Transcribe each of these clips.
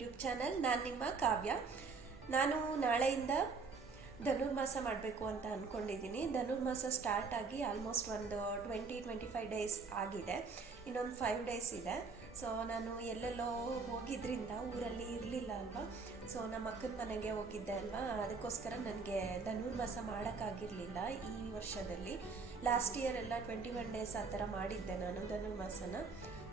YouTube channel. ನಾನು ನಿಮ್ಮ ಕಾವ್ಯ. ನಾನು ನಾಳೆಯಿಂದ ಧನುರ್ಮಾಸ ಮಾಡಬೇಕು ಅಂತ ಅಂದ್ಕೊಂಡಿದ್ದೀನಿ. ಧನುರ್ಮಾಸ ಸ್ಟಾರ್ಟ್ ಆಗಿ ಆಲ್ಮೋಸ್ಟ್ ಒಂದು 20-25 ಡೇಸ್ ಆಗಿದೆ. ಇನ್ನೊಂದು 5 ಡೇಸ್ ಇದೆ. ಸೊ ನಾನು ಎಲ್ಲೆಲ್ಲೋ ಹೋಗಿದ್ರಿಂದ ಊರಲ್ಲಿ ಇರಲಿಲ್ಲ ಅಲ್ವಾ. ಸೊ ನಮ್ಮ ಅಕ್ಕನ ಮನೆಗೆ ಹೋಗಿದ್ದೆ ಅಲ್ವಾ, ಅದಕ್ಕೋಸ್ಕರ ನನಗೆ ಧನುರ್ಮಾಸ ಮಾಡೋಕ್ಕಾಗಿರಲಿಲ್ಲ ಈ ವರ್ಷದಲ್ಲಿ. ಲಾಸ್ಟ್ ಇಯರ್ ಎಲ್ಲ 21 ಡೇಸ್ ಆ ಥರ ಮಾಡಿದ್ದೆ ನಾನು ಧನುರ್ಮಾಸನ.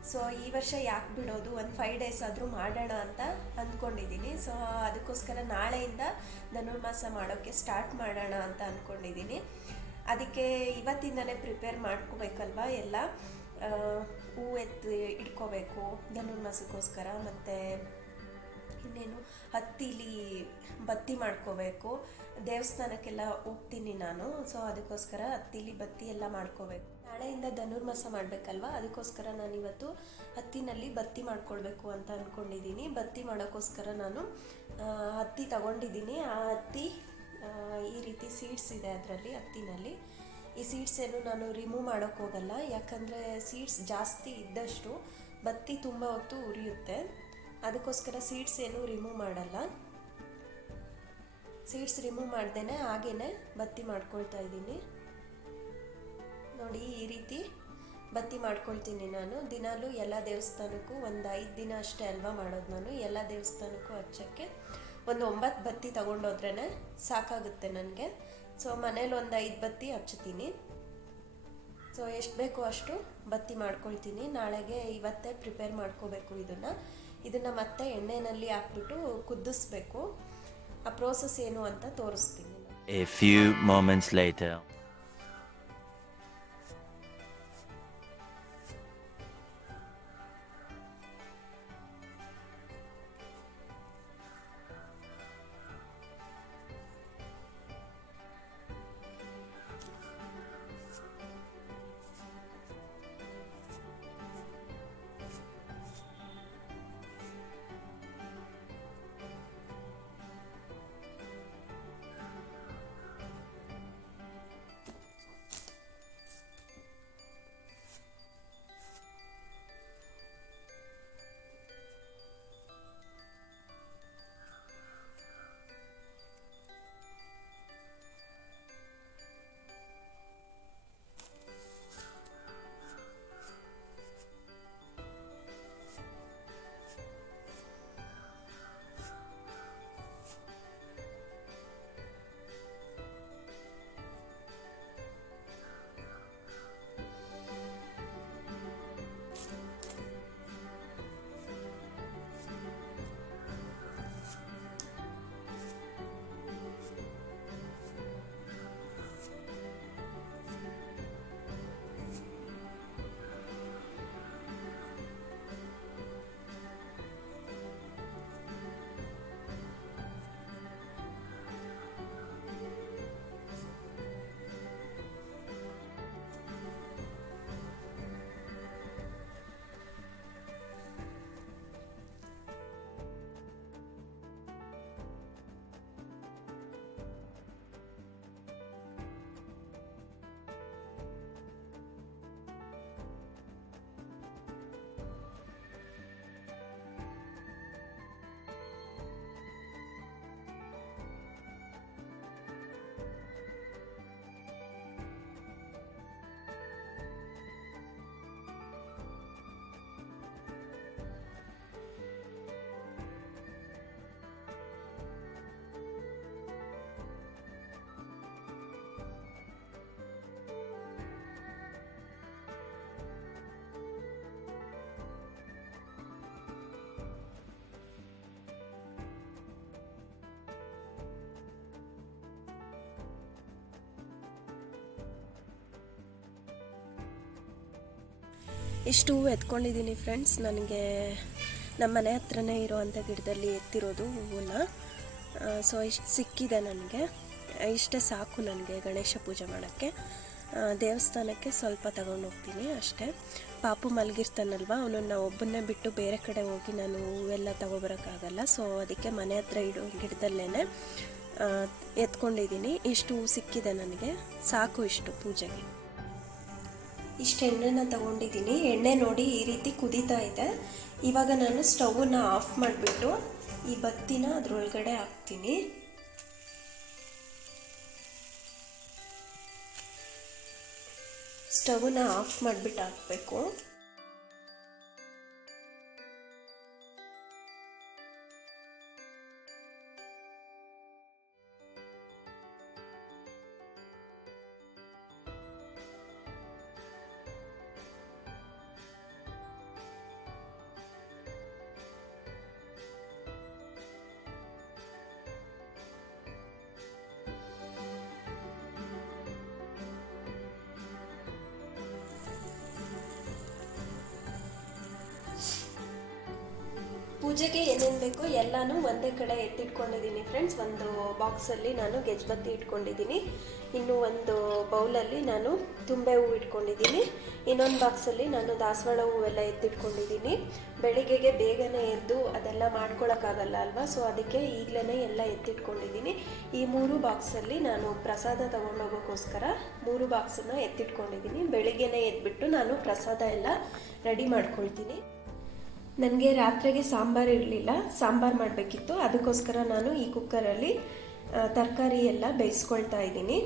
ಸೊ ಈ ವರ್ಷ ಯಾಕೆ ಬಿಡೋದು, ಒಂದು 5 ಡೇಸ್ ಆದರೂ ಮಾಡೋಣ ಅಂತ ಅಂದ್ಕೊಂಡಿದ್ದೀನಿ. ಸೊ ಅದಕ್ಕೋಸ್ಕರ ನಾಳೆಯಿಂದ ಧನುರ್ಮಾಸ ಮಾಡೋಕ್ಕೆ ಸ್ಟಾರ್ಟ್ ಮಾಡೋಣ ಅಂತ ಅಂದ್ಕೊಂಡಿದ್ದೀನಿ. ಅದಕ್ಕೆ ಇವತ್ತಿಂದನೇ ಪ್ರಿಪೇರ್ ಮಾಡ್ಕೋಬೇಕಲ್ವ, ಎಲ್ಲ ಹೂ ಇಟ್ಕೋಬೇಕು ಧನುರ್ಮಾಸಕ್ಕೋಸ್ಕರ. ಮತ್ತು ಇನ್ನೇನು ಹತ್ತಿಲಿ ಬತ್ತಿ ಮಾಡ್ಕೋಬೇಕು. ದೇವಸ್ಥಾನಕ್ಕೆಲ್ಲ ಹೋಗ್ತೀನಿ ನಾನು. ಸೊ ಅದಕ್ಕೋಸ್ಕರ ಹತ್ತಿಲಿ ಬತ್ತಿ ಎಲ್ಲ ಮಾಡ್ಕೋಬೇಕು. ನಾಳೆಯಿಂದ ಧನುರ್ಮಾಸ ಮಾಡಬೇಕಲ್ವ, ಅದಕ್ಕೋಸ್ಕರ ನಾನಿವತ್ತು ಹತ್ತಿನಲ್ಲಿ ಬತ್ತಿ ಮಾಡ್ಕೊಳ್ಬೇಕು ಅಂತ ಅಂದ್ಕೊಂಡಿದ್ದೀನಿ. ಬತ್ತಿ ಮಾಡೋಕ್ಕೋಸ್ಕರ ನಾನು ಹತ್ತಿ ತಗೊಂಡಿದ್ದೀನಿ. ಆ ಹತ್ತಿ ಈ ರೀತಿ ಸೀಡ್ಸ್ ಇದೆ ಅದರಲ್ಲಿ, ಹತ್ತಿನಲ್ಲಿ. ಈ ಸೀಡ್ಸ್ ಏನು ನಾನು ರಿಮೂವ್ ಮಾಡೋಕ್ಕೆ ಹೋಗಲ್ಲ, ಯಾಕಂದರೆ ಸೀಡ್ಸ್ ಜಾಸ್ತಿ ಇದ್ದಷ್ಟು ಬತ್ತಿ ತುಂಬ ಹೊತ್ತು ಉರಿಯುತ್ತೆ. ಅದಕ್ಕೋಸ್ಕರ ಸೀಡ್ಸ್ ಏನು ರಿಮೂವ್ ಮಾಡಲ್ಲ. ಸೀಡ್ಸ್ ರಿಮೂವ್ ಮಾಡ್ದೇನೆ ಹಾಗೇ ಬತ್ತಿ ಮಾಡ್ಕೊಳ್ತಾ ಇದ್ದೀನಿ. ನೋಡಿ, ಈ ರೀತಿ ಬತ್ತಿ ಮಾಡ್ಕೊಳ್ತೀನಿ ನಾನು. ದಿನಾಲೂ ಎಲ್ಲ ದೇವಸ್ಥಾನಕ್ಕೂ ಒಂದು 5 ದಿನ ಅಷ್ಟೇ ಅಲ್ವಾ ಮಾಡೋದು ನಾನು. ಎಲ್ಲ ದೇವಸ್ಥಾನಕ್ಕೂ ಹಚ್ಚೋಕ್ಕೆ ಒಂದು 9 ಬತ್ತಿ ತೊಗೊಂಡೋದ್ರೇ ಸಾಕಾಗುತ್ತೆ ನನಗೆ. ಸೊ ಮನೇಲಿ ಒಂದು 5 ಬತ್ತಿ ಹಚ್ತೀನಿ. ಸೊ ಎಷ್ಟು ಬೇಕೋ ಅಷ್ಟು ಬತ್ತಿ ಮಾಡ್ಕೊಳ್ತೀನಿ. ನಾಳೆಗೆ ಇವತ್ತೇ ಪ್ರಿಪೇರ್ ಮಾಡ್ಕೋಬೇಕು ಇದನ್ನು ಮತ್ತೆ ಎಣ್ಣೆಯಲ್ಲಿ ಹಾಕ್ಬಿಟ್ಟು ಕುದಿಸ್ಬೇಕು. ಆ ಪ್ರೋಸೆಸ್ ಏನು ಅಂತ ತೋರಿಸ್ತೀನಿ. A few moments later. ಇಷ್ಟು ಹೂವು ಎತ್ಕೊಂಡಿದ್ದೀನಿ ಫ್ರೆಂಡ್ಸ್. ನನಗೆ ನಮ್ಮ ಮನೆ ಹತ್ರನೇ ಇರೋವಂಥ ಗಿಡದಲ್ಲಿ ಎತ್ತಿರೋದು ಹೂವನ್ನ. ಸೊ ಇಷ್ಟು ಸಿಕ್ಕಿದೆ ನನಗೆ. ಇಷ್ಟೇ ಸಾಕು ನನಗೆ ಗಣೇಶ ಪೂಜೆ ಮಾಡೋಕ್ಕೆ. ದೇವಸ್ಥಾನಕ್ಕೆ ಸ್ವಲ್ಪ ತಗೊಂಡೋಗ್ತೀನಿ ಅಷ್ಟೇ. ಪಾಪು ಮಲಗಿರ್ತಾನಲ್ವ, ಅವನನ್ನು ಒಬ್ಬನ್ನೇ ಬಿಟ್ಟು ಬೇರೆ ಕಡೆ ಹೋಗಿ ನಾನು ಹೂವೆಲ್ಲ ತಗೊಬರೋಕ್ಕಾಗಲ್ಲ. ಸೊ ಅದಕ್ಕೆ ಮನೆ ಹತ್ರ ಇಡೋ ಗಿಡದಲ್ಲೇ ಎತ್ಕೊಂಡಿದ್ದೀನಿ. ಇಷ್ಟು ಹೂ ಸಿಕ್ಕಿದೆ ನನಗೆ, ಸಾಕು ಇಷ್ಟು ಪೂಜೆಗೆ. ಇಷ್ಟು ಎಣ್ಣೆನ ತಗೊಂಡಿದ್ದೀನಿ. ಎಣ್ಣೆ ನೋಡಿ ಈ ರೀತಿ ಕುದೀತಾ ಇದೆ. ಇವಾಗ ನಾನು ಸ್ಟವನ್ನು ಆಫ್ ಮಾಡಿಬಿಟ್ಟು ಈ ಬತ್ತಿನ ಅದರೊಳಗಡೆ ಹಾಕ್ತೀನಿ. ಸ್ಟವ್ನ ಆಫ್ ಮಾಡಿಬಿಟ್ಟು ಹಾಕಬೇಕು. ಪೂಜೆಗೆ ಏನೇನು ಬೇಕೋ ಎಲ್ಲನೂ ಒಂದೇ ಕಡೆ ಎತ್ತಿಟ್ಕೊಂಡಿದ್ದೀನಿ ಫ್ರೆಂಡ್ಸ್. ಒಂದು ಬಾಕ್ಸಲ್ಲಿ ನಾನು ಗೆಜ್ಬತ್ತಿ ಇಟ್ಕೊಂಡಿದ್ದೀನಿ, ಇನ್ನು ಒಂದು ಬೌಲಲ್ಲಿ ನಾನು ತುಂಬೆ ಹೂವು ಇಟ್ಕೊಂಡಿದ್ದೀನಿ, ಇನ್ನೊಂದು ಬಾಕ್ಸಲ್ಲಿ ನಾನು ದಾಸವಾಳ ಹೂವೆಲ್ಲ ಎತ್ತಿಟ್ಕೊಂಡಿದ್ದೀನಿ. ಬೆಳಿಗ್ಗೆಗೆ ಬೇಗನೆ ಎದ್ದು ಅದೆಲ್ಲ ಮಾಡ್ಕೊಳಕ್ಕಾಗಲ್ಲ ಅಲ್ವಾ, ಸೊ ಅದಕ್ಕೆ ಈಗಲೇ ಎಲ್ಲ ಎತ್ತಿಟ್ಕೊಂಡಿದ್ದೀನಿ. ಈ 3 ಬಾಕ್ಸಲ್ಲಿ ನಾನು ಪ್ರಸಾದ ತೊಗೊಂಡೋಗೋಕ್ಕೋಸ್ಕರ 3 ಬಾಕ್ಸನ್ನು ಎತ್ತಿಟ್ಕೊಂಡಿದ್ದೀನಿ. ಬೆಳಿಗ್ಗೆನೇ ಎದ್ಬಿಟ್ಟು ನಾನು ಪ್ರಸಾದ ಎಲ್ಲ ರೆಡಿ ಮಾಡ್ಕೊಳ್ತೀನಿ. ನನಗೆ ರಾತ್ರಿಗೆ ಸಾಂಬಾರು ಇರಲಿಲ್ಲ, ಸಾಂಬಾರು ಮಾಡಬೇಕಿತ್ತು, ಅದಕ್ಕೋಸ್ಕರ ನಾನು ಈ ಕುಕ್ಕರಲ್ಲಿ ತರಕಾರಿ ಎಲ್ಲ ಬೇಯಿಸ್ಕೊಳ್ತಾ ಇದ್ದೀನಿ.